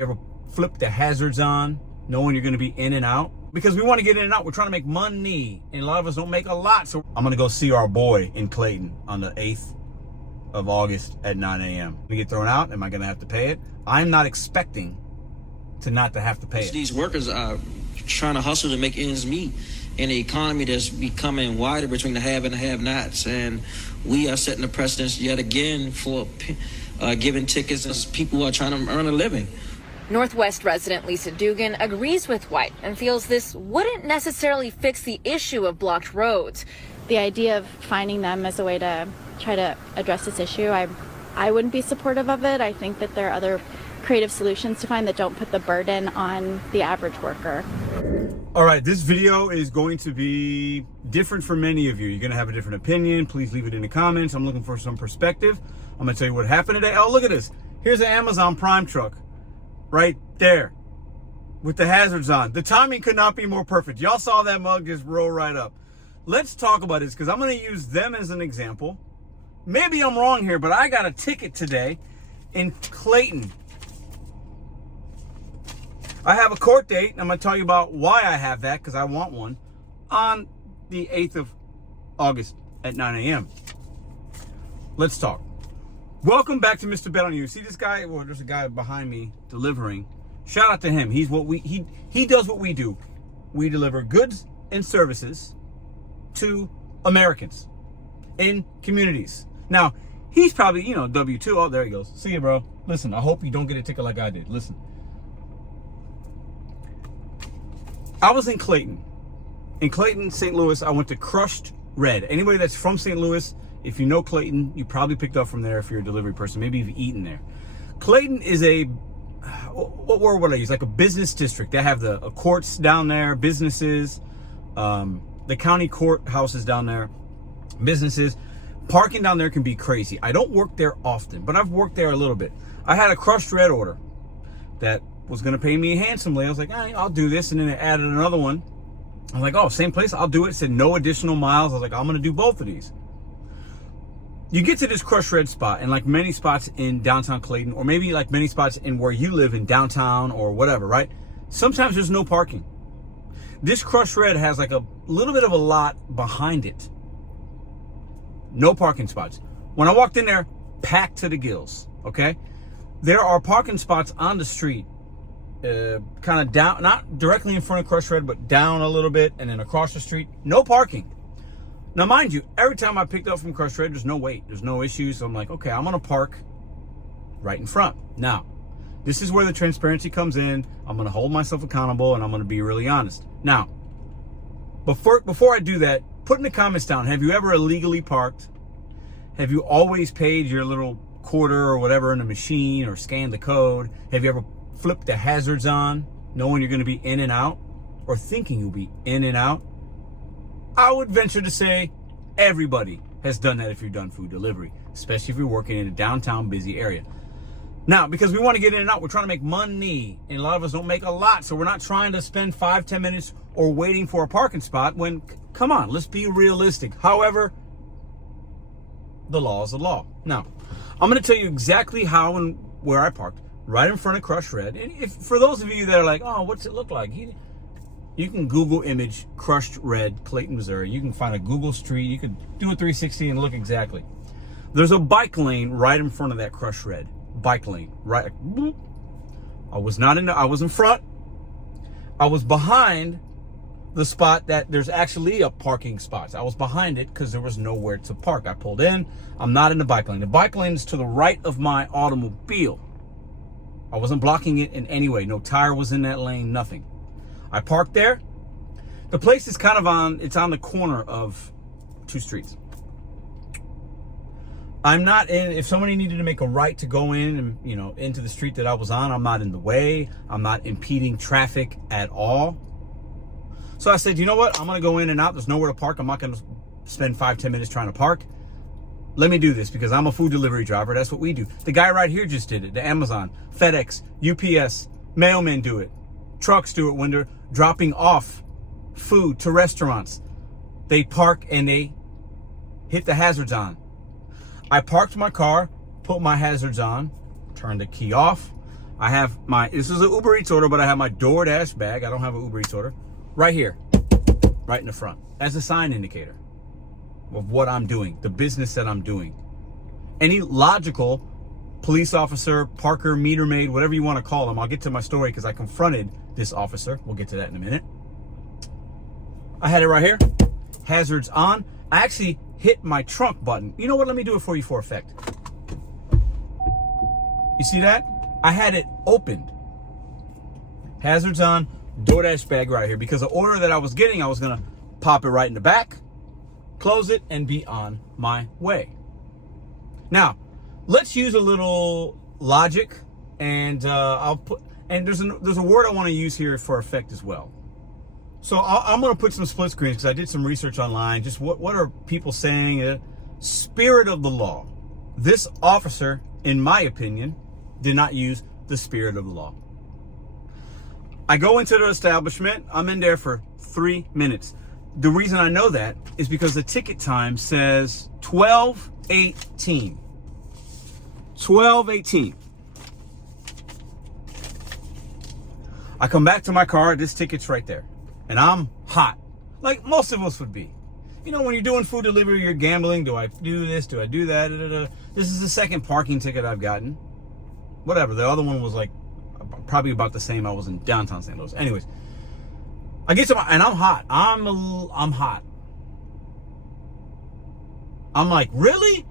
You ever flip the hazards on, knowing you're going to be in and out? Because we want to get in and out. We're trying to make money, and a lot of us don't make a lot. So I'm going to go see our boy in Clayton on the 8th of August at 9 a.m. We get thrown out. Am I going to have to pay it? I'm not expecting to not to have to pay it. These workers are trying to hustle to make ends meet in an economy that's becoming wider between the have and the have-nots. And we are setting the precedence yet again for giving tickets as people who are trying to earn a living. Northwest resident Lisa Dugan agrees with White and feels this wouldn't necessarily fix the issue of blocked roads. The idea of finding them as a way to try to address this issue, I wouldn't be supportive of it. I think that there are other creative solutions to find that don't put the burden on the average worker. All right, this video is going to be different for many of you. You're going to have a different opinion. Please leave it in the comments. I'm looking for some perspective. I'm going to tell you what happened today. Oh, look at this. Here's an Amazon Prime truck right there with the hazards on. The timing could not be more perfect. Y'all saw that mug just roll right up. Let's talk about this because I'm going to use them as an example. Maybe I'm wrong here, but I got a ticket today in Clayton. I have a court date, and I'm going to tell you about why I have that, because I want one, on the 8th of August at 9 a.m. Let's talk. Welcome back to Mr.BetonYou. See this guy? Well, there's a guy behind me delivering. Shout out to him. He's what he does what we do. We deliver goods and services to Americans in communities. Now, he's probably, W-2. Oh, there he goes. See you, bro. Listen, I hope you don't get a ticket like I did. Listen. I was in Clayton. In Clayton, St. Louis, I went to Crushed Red. Anybody that's from St. Louis, if you know Clayton, you probably picked up from there if you're a delivery person. Maybe you've eaten there. Clayton is what word would I use? Like a business district. They have the courts down there, businesses, the county courthouses down there, businesses. Parking down there can be crazy. I don't work there often, but I've worked there a little bit. I had a Crushed Red order that was going to pay me handsomely. I was like, I'll do this. And then it added another one. I was like, oh, same place. I'll do it. It said no additional miles. I was like, I'm going to do both of these. You get to this Crushed Red spot, and like many spots in downtown Clayton, or maybe like many spots in where you live in downtown or whatever, right? Sometimes there's no parking. This Crushed Red has like a little bit of a lot behind it. No parking spots. When I walked in there, packed to the gills, okay? There are parking spots on the street, kind of down, not directly in front of Crushed Red, but down a little bit, and then across the street, no parking. Now, mind you, every time I picked up from Crushed Red, there's no wait, there's no issues. So I'm like, okay, I'm gonna park right in front. Now, this is where the transparency comes in. I'm gonna hold myself accountable, and I'm gonna be really honest. Now, before I do that, put in the comments down, have you ever illegally parked? Have you always paid your little quarter or whatever in the machine or scanned the code? Have you ever flipped the hazards on, knowing you're gonna be in and out, or thinking you'll be in and out? I would venture to say everybody has done that if you've done food delivery, especially if you're working in a downtown busy area. Now, because we want to get in and out, we're trying to make money, and a lot of us don't make a lot, so we're not trying to spend 5-10 minutes or waiting for a parking spot when, come on, let's be realistic. However, the law is the law. Now, I'm going to tell you exactly how and where I parked, right in front of Crushed Red. And if for those of you that are like, oh, what's it look like? You can Google image Crushed Red, Clayton, Missouri. You can find a Google street. You could do a 360 and look exactly. There's a bike lane right in front of that Crushed Red. Bike lane, right? I was in front. I was behind the spot that there's actually a parking spot. I was behind it because there was nowhere to park. I pulled in. I'm not in the bike lane. The bike lane is to the right of my automobile. I wasn't blocking it in any way. No tire was in that lane, nothing. I parked there. The place is kind of it's on the corner of two streets. I'm not in, if somebody needed to make a right to go in and, into the street that I was on, I'm not in the way. I'm not impeding traffic at all. So I said, you know what? I'm going to go in and out. There's nowhere to park. I'm not going to spend 5-10 minutes trying to park. Let me do this because I'm a food delivery driver. That's what we do. The guy right here just did it. The Amazon, FedEx, UPS, mailmen do it. Trucks do it when they're dropping off food to restaurants. They park and they hit the hazards on. I parked my car, put my hazards on, turned the key off. I have this is an Uber Eats order, but I have my DoorDash bag. I don't have an Uber Eats order. Right here, right in the front, as a sign indicator of what I'm doing, the business that I'm doing. Any logical police officer, parker, meter maid, whatever you want to call them. I'll get to my story because I confronted this officer. We'll get to that in a minute. I had it right here. Hazards on. I actually hit my trunk button. You know what? Let me do it for you for effect. You see that? I had it opened. Hazards on. DoorDash bag right here. Because the order that I was getting, I was going to pop it right in the back, close it, and be on my way. Now, let's use a little logic, and there's a word I want to use here for effect as well. So I'm going to put some split screens because I did some research online. Just what are people saying? Spirit of the law. This officer, in my opinion, did not use the spirit of the law. I go into the establishment. I'm in there for 3 minutes. The reason I know that is because the ticket time says 12:18. 12:18. I come back to my car. This ticket's right there. And I'm hot. Like most of us would be. You know, when you're doing food delivery, you're gambling. Do I do this? Do I do that? Da, da, da. This is the second parking ticket I've gotten. Whatever. The other one was like probably about the same. I was in downtown St. Louis. Anyways, I get to and I'm hot. I'm hot. I'm like, really?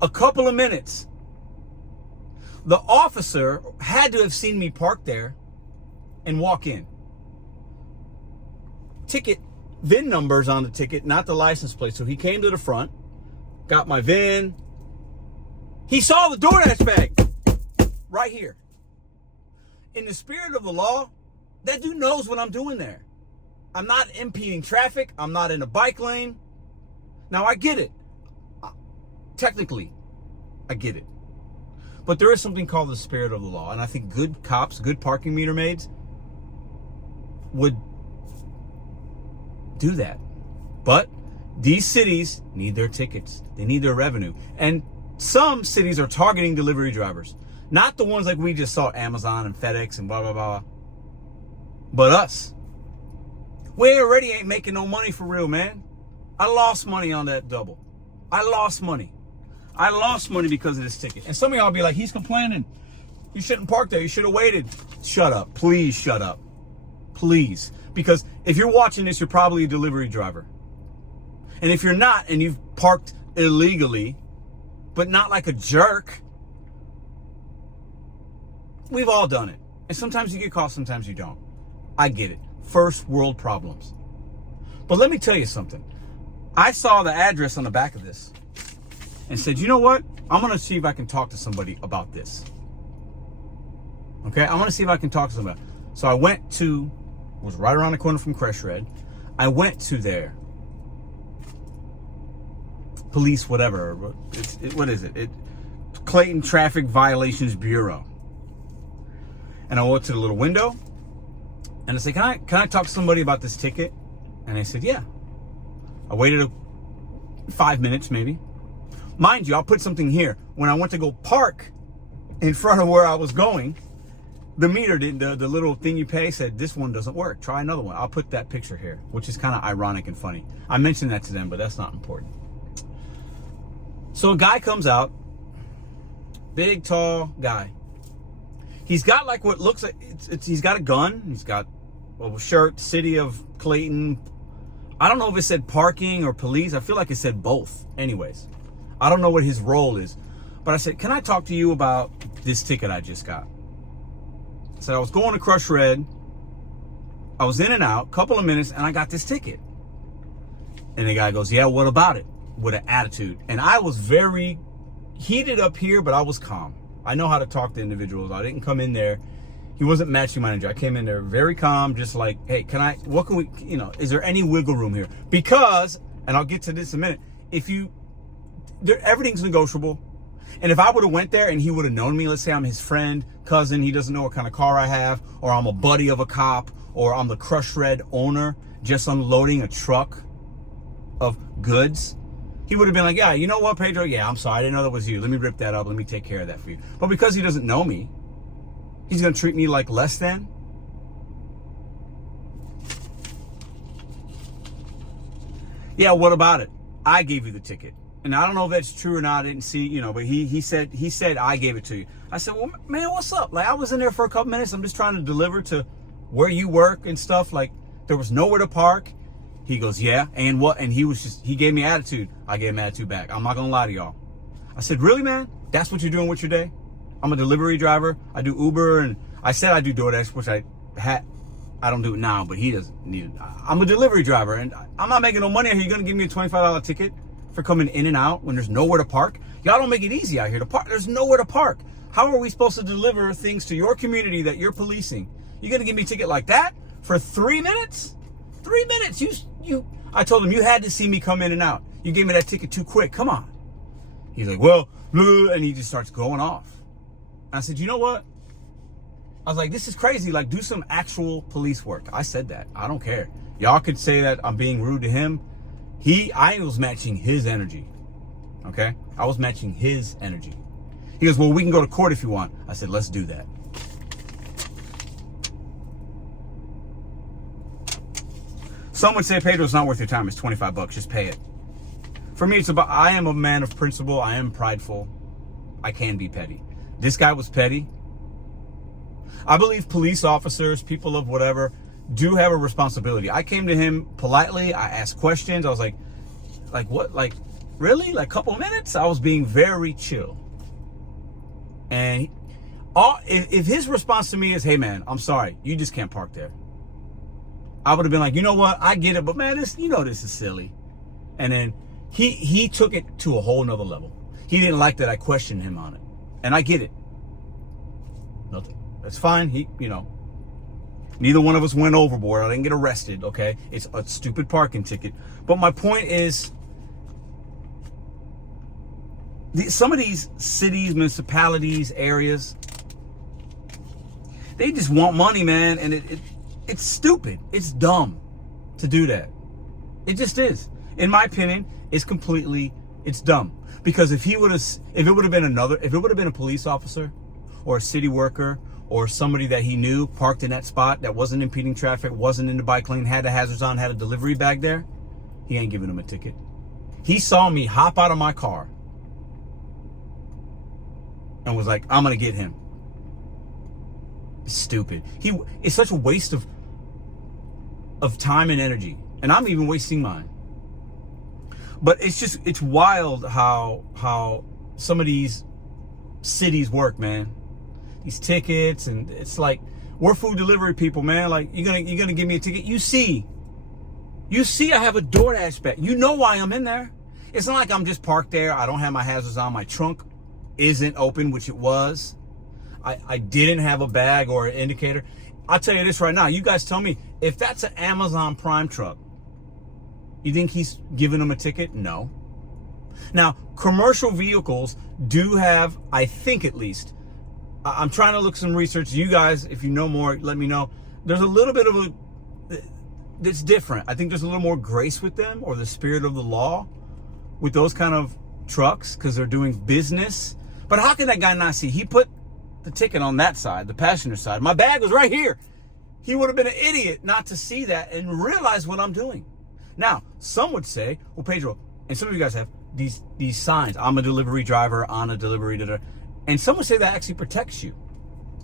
A couple of minutes. The officer had to have seen me park there and walk in. Ticket, VIN numbers on the ticket, not the license plate. So he came to the front, got my VIN. He saw the DoorDash bag right here. In the spirit of the law, that dude knows what I'm doing there. I'm not impeding traffic. I'm not in a bike lane. Now, I get it. Technically, I get it. But there is something called the spirit of the law. And I think good cops, good parking meter maids would do that. But these cities need their tickets. They need their revenue. And some cities are targeting delivery drivers. Not the ones like we just saw, Amazon and FedEx and blah, blah, blah. But us. We already ain't making no money for real, man. I lost money on that double. I lost money. I lost money because of this ticket. And some of y'all be like, he's complaining. You shouldn't park there. You should have waited. Shut up. Please shut up. Please. Because if you're watching this, you're probably a delivery driver. And if you're not, and you've parked illegally, but not like a jerk, we've all done it. And sometimes you get caught, sometimes you don't. I get it. First world problems. But let me tell you something. I saw the address on the back of this and said, you know what? I'm going to see if I can talk to somebody about this. Okay? I want to see if I can talk to somebody. So I went to, was right around the corner from Crush Red. I went to their police, whatever. What is it? Clayton Traffic Violations Bureau. And I went to the little window and I said, can I talk to somebody about this ticket? And they said, yeah. I waited 5 minutes maybe. Mind you, I'll put something here. When I went to go park in front of where I was going, the meter, the little thing you pay said, this one doesn't work. Try another one. I'll put that picture here, which is kind of ironic and funny. I mentioned that to them, but that's not important. So a guy comes out, big, tall guy. He's got like what looks like, he's got a gun. He's got a shirt, City of Clayton. I don't know if it said parking or police. I feel like it said both. Anyways, I don't know what his role is. But I said, can I talk to you about this ticket I just got? I said, I was going to Crush Red. I was in and out, couple of minutes, and I got this ticket. And the guy goes, yeah, what about it? With an attitude. And I was very heated up here, but I was calm. I know how to talk to individuals. I didn't come in there. He wasn't matching my energy. I came in there very calm, just like, hey, what can we, is there any wiggle room here? Because, and I'll get to this in a minute, everything's negotiable. And if I would have went there and he would have known me, let's say I'm his friend, cousin, he doesn't know what kind of car I have, or I'm a buddy of a cop, or I'm the Crush Red owner just unloading a truck of goods, he would have been like, yeah, you know what, Pedro? Yeah, I'm sorry. I didn't know that was you. Let me rip that up. Let me take care of that for you. But because he doesn't know me, He's going to treat me like less than? Yeah, what about it? I gave you the ticket. And I don't know if that's true or not. I didn't see, but he said I gave it to you. I said, well, man, what's up? Like, I was in there for a couple minutes. I'm just trying to deliver to where you work and stuff. Like, there was nowhere to park. He goes, yeah, and what? And he gave me attitude. I gave him attitude back. I'm not going to lie to y'all. I said, really, man? That's what you're doing with your day? I'm a delivery driver. I do Uber, and I said I do DoorDash, which I don't do it now, but he doesn't need it. I'm a delivery driver, and I'm not making no money out here. You're going to give me a $25 ticket for coming in and out when there's nowhere to park? Y'all don't make it easy out here to park. There's nowhere to park. How are we supposed to deliver things to your community that you're policing? You're going to give me a ticket like that for 3 minutes? 3 minutes. I told him, you had to see me come in and out. You gave me that ticket too quick. Come on. He's like, well, and he just starts going off. I said, you know what? I was like, this is crazy. Like, do some actual police work. I said that. I don't care. Y'all could say that I'm being rude to him. I was matching his energy. Okay? I was matching his energy. He goes, well, we can go to court if you want. I said, let's do that. Some would say, Pedro, it's not worth your time. It's $25. Just pay it. For me, I am a man of principle. I am prideful. I can be petty. This guy was petty. I believe police officers, people of whatever, do have a responsibility. I came to him politely. I asked questions. I was like what? Like, really? Like, a couple minutes? I was being very chill. And if his response to me is, hey, man, I'm sorry, you just can't park there, I would have been like, you know what? I get it, but man, this is silly. And then he took it to a whole nother level. He didn't like that I questioned him on it. And I get it. Nothing. That's fine. Neither one of us went overboard. I didn't get arrested, okay? It's a stupid parking ticket. But my point is, some of these cities, municipalities, areas, they just want money, man. And it's stupid. It's dumb to do that. It just is. In my opinion, it's dumb. Because if it would have been a police officer or a city worker or somebody that he knew parked in that spot that wasn't impeding traffic, wasn't in the bike lane, had the hazards on, had a delivery bag there, he ain't giving him a ticket. He saw me hop out of my car and was like, I'm going to get him. It's stupid. It's such a waste of time and energy. And I'm even wasting mine. But it's wild how some of these cities work, man. These tickets, and it's like, we're food delivery people, man. Like, you're gonna give me a ticket. You see I have a DoorDash bag. You know why I'm in there. It's not like I'm just parked there. I don't have my hazards on. My trunk isn't open, which it was. I didn't have a bag or an indicator. I'll tell you this right now. You guys tell me, if that's an Amazon Prime truck, you think he's giving them a ticket? No. Now, commercial vehicles do have, I think at least, I'm trying to look some research. You guys, if you know more, let me know. There's a little bit of it's different. I think there's a little more grace with them, or the spirit of the law with those kind of trucks, because they're doing business. But how can that guy not see? He put the ticket on that side, the passenger side. My bag was right here. He would have been an idiot not to see that and realize what I'm doing. Now, some would say, well, Pedro, and some of you guys have these signs. I'm a delivery driver, on a delivery, and some would say that actually protects you.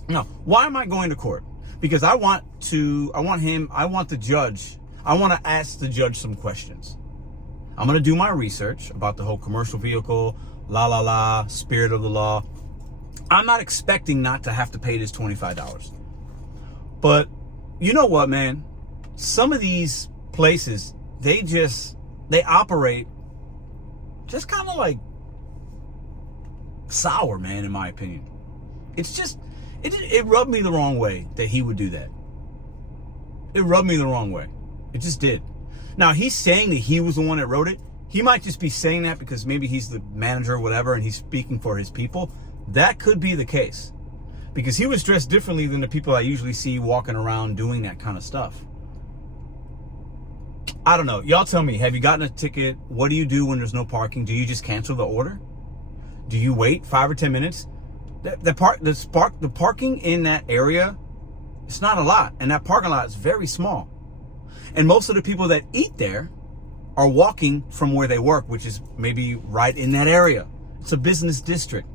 Now, why am I going to court? Because I want the judge, I want to ask the judge some questions. I'm going to do my research about the whole commercial vehicle, spirit of the law. I'm not expecting not to have to pay this $25. But you know what, man? Some of these places, they operate just kind of like sour, man, in my opinion. It's just, it rubbed me the wrong way that he would do that. It rubbed me the wrong way. It just did. Now, he's saying that he was the one that wrote it. He might just be saying that because maybe he's the manager or whatever, and he's speaking for his people. That could be the case. Because he was dressed differently than the people I usually see walking around doing that kind of stuff. I don't know. Y'all tell me, have you gotten a ticket? What do you do when there's no parking? Do you just cancel the order? Do you wait 5 or 10 minutes? The parking in that area, it's not a lot. And that parking lot is very small. And most of the people that eat there are walking from where they work, which is maybe right in that area. It's a business district.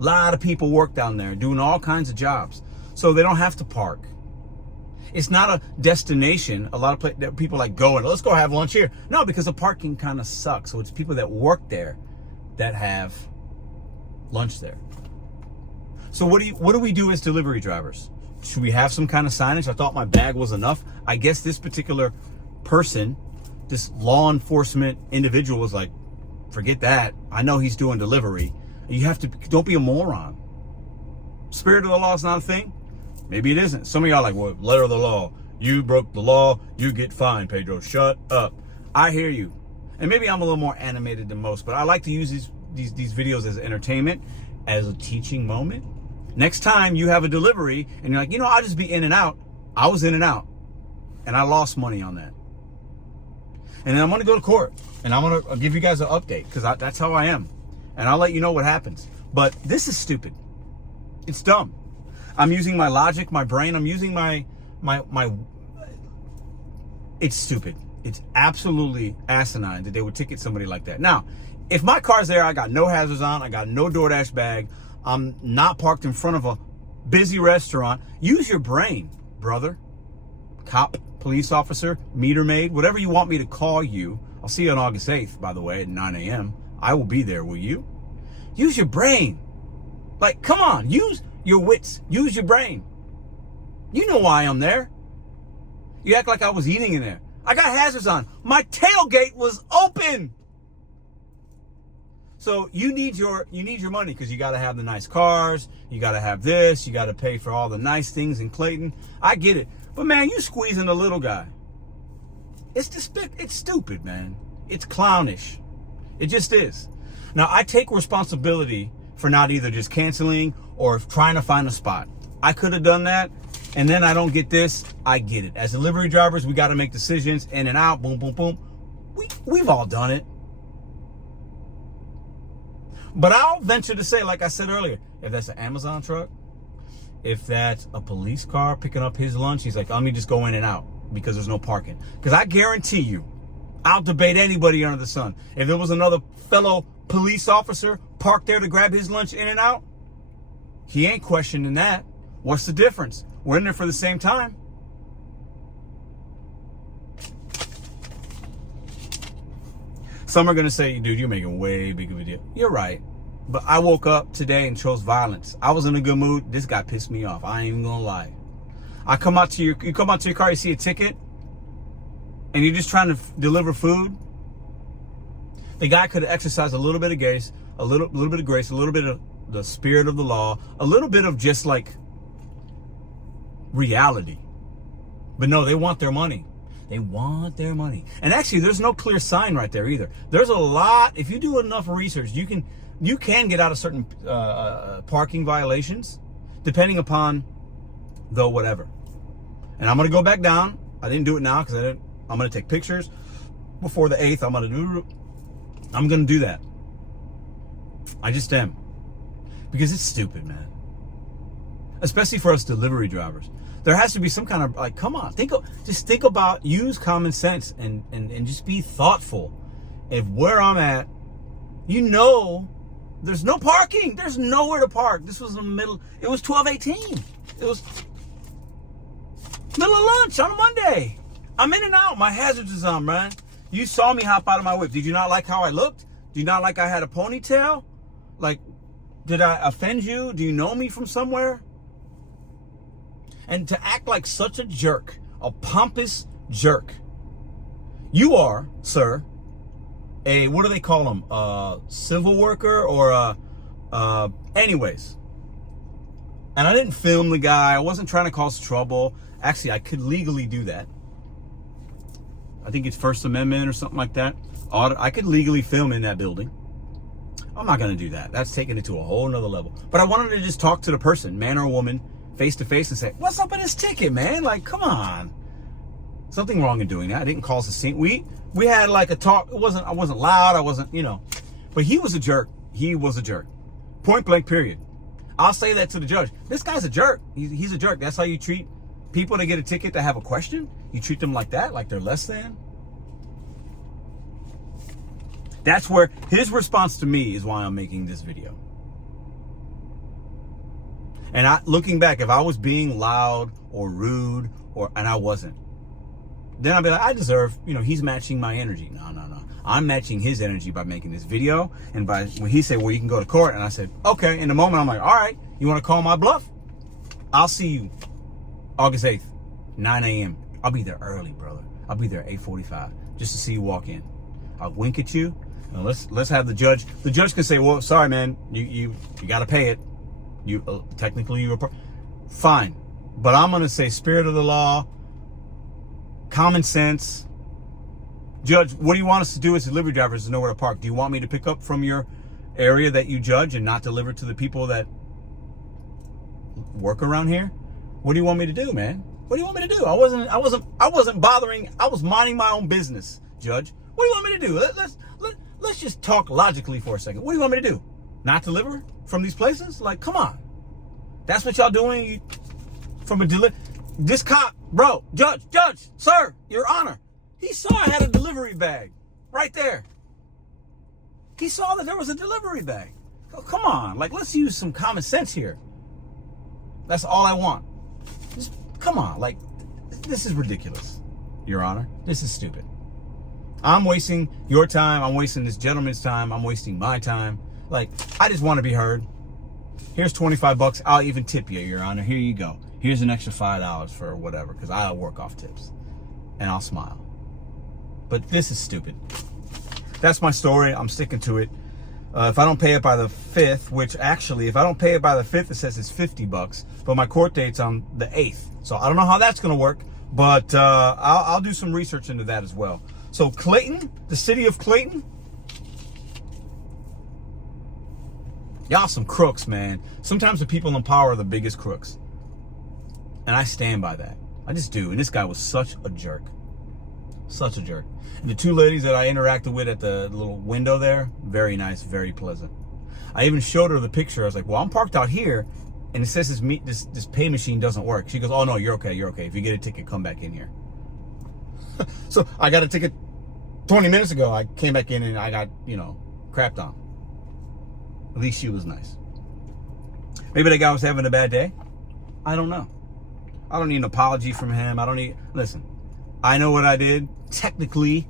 A lot of people work down there doing all kinds of jobs. So they don't have to park. It's not a destination. A lot of people like go and let's go have lunch here. No, because the parking kind of sucks. So it's people that work there that have lunch there. So what do we do as delivery drivers? Should we have some kind of signage? I thought my bag was enough. I guess this particular person, this law enforcement individual was like, forget that. I know he's doing delivery. You have to, don't be a moron. Spirit of the law is not a thing. Maybe it isn't. Some of y'all are like, well, letter of the law. You broke the law. You get fined, Pedro. Shut up. I hear you. And maybe I'm a little more animated than most, but I like to use these videos as entertainment, as a teaching moment. Next time you have a delivery and you're like, you know, I'll just be in and out. I was in and out. And I lost money on that. And then I'm going to go to court. And I'm going to give you guys an update because that's how I am. And I'll let you know what happens. But this is stupid. It's dumb. I'm using my logic, my brain. I'm using my it's stupid. It's absolutely asinine that they would ticket somebody like that. Now, if my car's there, I got no hazards on, I got no DoorDash bag, I'm not parked in front of a busy restaurant, use your brain, brother. Cop, police officer, meter maid, whatever you want me to call you. I'll see you on August 8th, by the way, at 9 a.m. I will be there, will you? Use your brain. Like, come on, use your wits. Use your brain. You know why I'm there. You act like I was eating in there. I got hazards on. My tailgate was open. So you need your money because you got to have the nice cars. You got to have this. You got to pay for all the nice things in Clayton. I get it. But man, you squeezing the little guy. It's stupid, man. It's clownish. It just is. Now, I take responsibility for not either just canceling or trying to find a spot. I could have done that, and then I don't get this. I get it. As delivery drivers, we got to make decisions in and out, boom, boom, boom. We've all done it. But I'll venture to say, like I said earlier, if that's an Amazon truck, if that's a police car picking up his lunch, he's like, let me just go in and out because there's no parking. Because I guarantee you, I'll debate anybody under the sun. If there was another fellow police officer parked there to grab his lunch in and out, he ain't questioning that. What's the difference? We're in there for the same time. Some are going to say, dude, you're making way big of a deal. You're right. But I woke up today and chose violence. I was in a good mood. This guy pissed me off. I ain't even going to lie. You come out to your car, you see a ticket, and you're just trying to deliver food. The guy could have exercised a little bit of grace, a little bit of grace, a little bit of the spirit of the law, a little bit of just like reality. But no, they want their money. They want their money. And actually, there's no clear sign right there either. There's a lot. If you do enough research, you can get out of certain parking violations, depending upon the whatever. And I'm gonna go back down. I didn't do it now because I'm gonna take pictures before the 8th. I'm gonna do that. I just am, because it's stupid, man. Especially for us delivery drivers. There has to be some kind of, like, come on, just think about, use common sense and just be thoughtful. If where I'm at, you know, there's no parking. There's nowhere to park. This was in the middle. It was 12:18. It was middle of lunch on a Monday. I'm in and out. My hazards is on, man. You saw me hop out of my whip. Did you not like how I looked? Do you not like I had a ponytail? Like, did I offend you? Do you know me from somewhere? And to act like such a jerk, a pompous jerk. You are, sir, what do they call them? A civil worker or anyways. And I didn't film the guy. I wasn't trying to cause trouble. Actually, I could legally do that. I think it's First Amendment or something like that. I could legally film in that building. I'm not going to do that. That's taking it to a whole nother level. But I wanted to just talk to the person, man or woman, face to face, and say, what's up with this ticket, man? Like, come on. Something wrong in doing that. I didn't cause a scene. We had like a talk. I wasn't loud. I wasn't, but he was a jerk. He was a jerk. Point blank, period. I'll say that to the judge. This guy's a jerk. He's a jerk. That's how you treat people that get a ticket that have a question? You treat them like that, like they're less than? That's where his response to me is why I'm making this video. And looking back, if I was being loud or rude, and I wasn't, then I'd be like, I deserve, he's matching my energy. No. I'm matching his energy by making this video. And when he said, well, you can go to court. And I said, okay. In the moment, I'm like, all right, you want to call my bluff? I'll see you August 8th, 9 a.m. I'll be there early, brother. I'll be there at 8:45 just to see you walk in. I'll wink at you. And let's have the judge. The judge can say, well, sorry, man, you got to pay it. Technically you were fine. But I'm going to say spirit of the law, common sense. Judge, what do you want us to do as delivery drivers to know where to park? Do you want me to pick up from your area that you judge and not deliver to the people that work around here? What do you want me to do, man? What do you want me to do? I wasn't bothering. I was minding my own business, Judge. What do you want me to do? Let's just talk logically for a second. What do you want me to do? Not deliver from these places? Like, come on. That's what y'all doing from a this cop, bro, judge, sir, your honor. He saw I had a delivery bag right there. He saw that there was a delivery bag. Oh, come on, like, let's use some common sense here. That's all I want. Just, come on, like, this is ridiculous, your honor. This is stupid. I'm wasting your time. I'm wasting this gentleman's time. I'm wasting my time. Like, I just want to be heard. Here's $25. I'll even tip you, your honor. Here you go. Here's an extra $5 for whatever, because I'll work off tips. And I'll smile. But this is stupid. That's my story. I'm sticking to it. If I don't pay it by the 5th, which actually, if I don't pay it by the 5th, it says it's $50. But my court date's on the 8th. So I don't know how that's going to work. But I'll do some research into that as well. So Clayton, the city of Clayton. Y'all some crooks, man. Sometimes the people in power are the biggest crooks. And I stand by that. I just do. And this guy was such a jerk. Such a jerk. And the two ladies that I interacted with at the little window there, very nice, very pleasant. I even showed her the picture. I was like, well, I'm parked out here, and it says this pay machine doesn't work. She goes, oh, no, you're okay, you're okay. If you get a ticket, come back in here. So I got a ticket 20 minutes ago. I came back in and I got, crapped on. At least she was nice. Maybe that guy was having a bad day. I don't know. I don't need an apology from him. Listen, I know what I did, technically,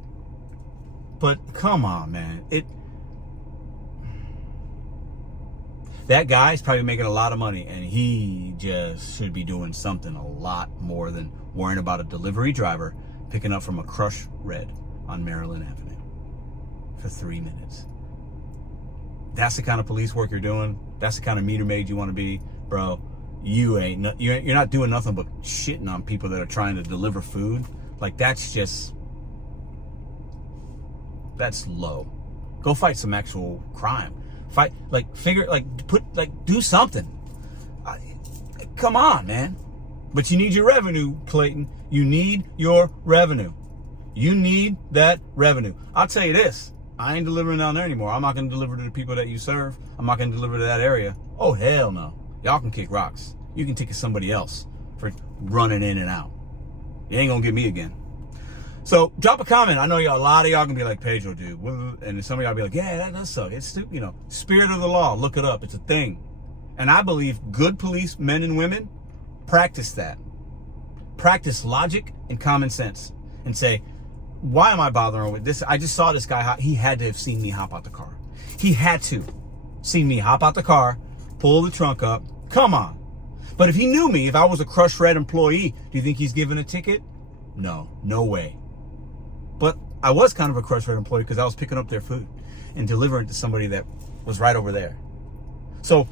but come on, man. That guy's probably making a lot of money, and he just should be doing something a lot more than worrying about a delivery driver picking up from a crushed red on Maryland Avenue for 3 minutes. That's the kind of police work you're doing. That's the kind of meter maid you want to be, bro. You're not doing nothing but shitting on people that are trying to deliver food. Like, that's low. Go fight some actual crime. Do something. Come on, man. But you need your revenue, Clayton. You need your revenue. You need that revenue. I'll tell you this. I ain't delivering down there anymore. I'm not going to deliver to the people that you serve. I'm not going to deliver to that area. Oh, hell no. Y'all can kick rocks. You can ticket somebody else for running in and out. You ain't going to get me again. So drop a comment. I know a lot of y'all can be like, Pedro, dude. And some of y'all be like, yeah, that does suck. It's stupid. Spirit of the law. Look it up. It's a thing. And I believe good police, men and women, practice that. Practice logic and common sense. And say, why am I bothering with this? I just saw this guy. He had to have seen me hop out the car. He had to see me hop out the car, pull the trunk up. Come on. But if he knew me, if I was a crushed red employee, do you think he's giving a ticket? No way. But I was kind of a crushed red employee because I was picking up their food and delivering to somebody that was right over there. So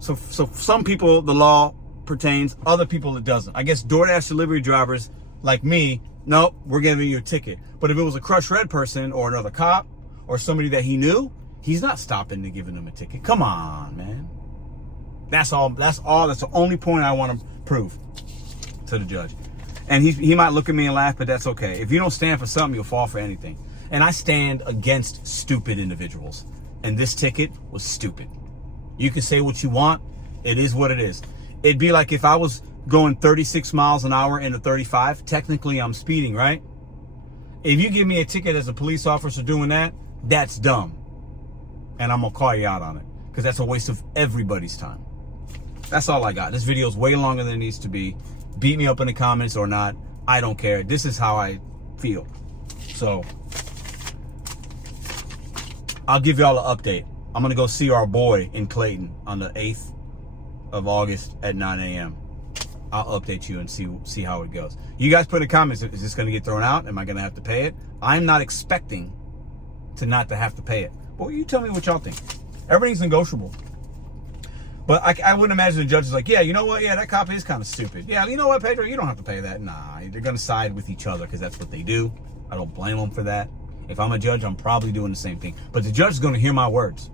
some people, the law pertains, other people it doesn't. I guess DoorDash delivery drivers like me, nope, we're giving you a ticket. But if it was a crushed red person or another cop or somebody that he knew, he's not stopping to giving them a ticket. Come on, man. That's all. That's the only point I want to prove to the judge. And he might look at me and laugh, but that's okay. If you don't stand for something, you'll fall for anything. And I stand against stupid individuals. And this ticket was stupid. You can say what you want. It is what it is. It'd be like if I was going 36 miles an hour into 35, technically I'm speeding, right? If you give me a ticket as a police officer doing that, that's dumb. And I'm going to call you out on it because that's a waste of everybody's time. That's all I got. This video is way longer than it needs to be. Beat me up in the comments or not. I don't care. This is how I feel. So I'll give y'all an update. I'm going to go see our boy in Clayton on the 8th of August at 9 a.m. I'll update you and see how it goes. You guys put in the comments, is this going to get thrown out? Am I going to have to pay it? I'm not expecting to not to have to pay it. But you tell me what y'all think. Everything's negotiable. But I wouldn't imagine the judge is like, yeah, you know what? Yeah, that cop is kind of stupid. Yeah, you know what, Pedro? You don't have to pay that. Nah, they're going to side with each other because that's what they do. I don't blame them for that. If I'm a judge, I'm probably doing the same thing. But the judge is going to hear my words.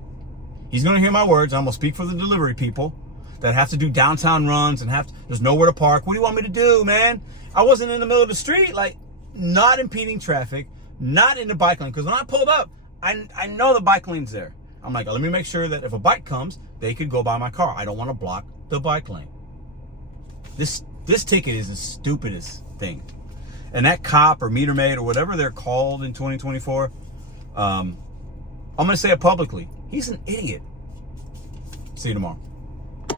He's going to hear my words. I'm going to speak for the delivery people that have to do downtown runs and there's nowhere to park. What do you want me to do, man? I wasn't in the middle of the street, like not impeding traffic, not in the bike lane. Because when I pulled up, I know the bike lane's there. I'm like, let me make sure that if a bike comes, they could go by my car. I don't want to block the bike lane. This ticket is the stupidest thing. And that cop or meter maid or whatever they're called in 2024, I'm going to say it publicly. He's an idiot. See you tomorrow.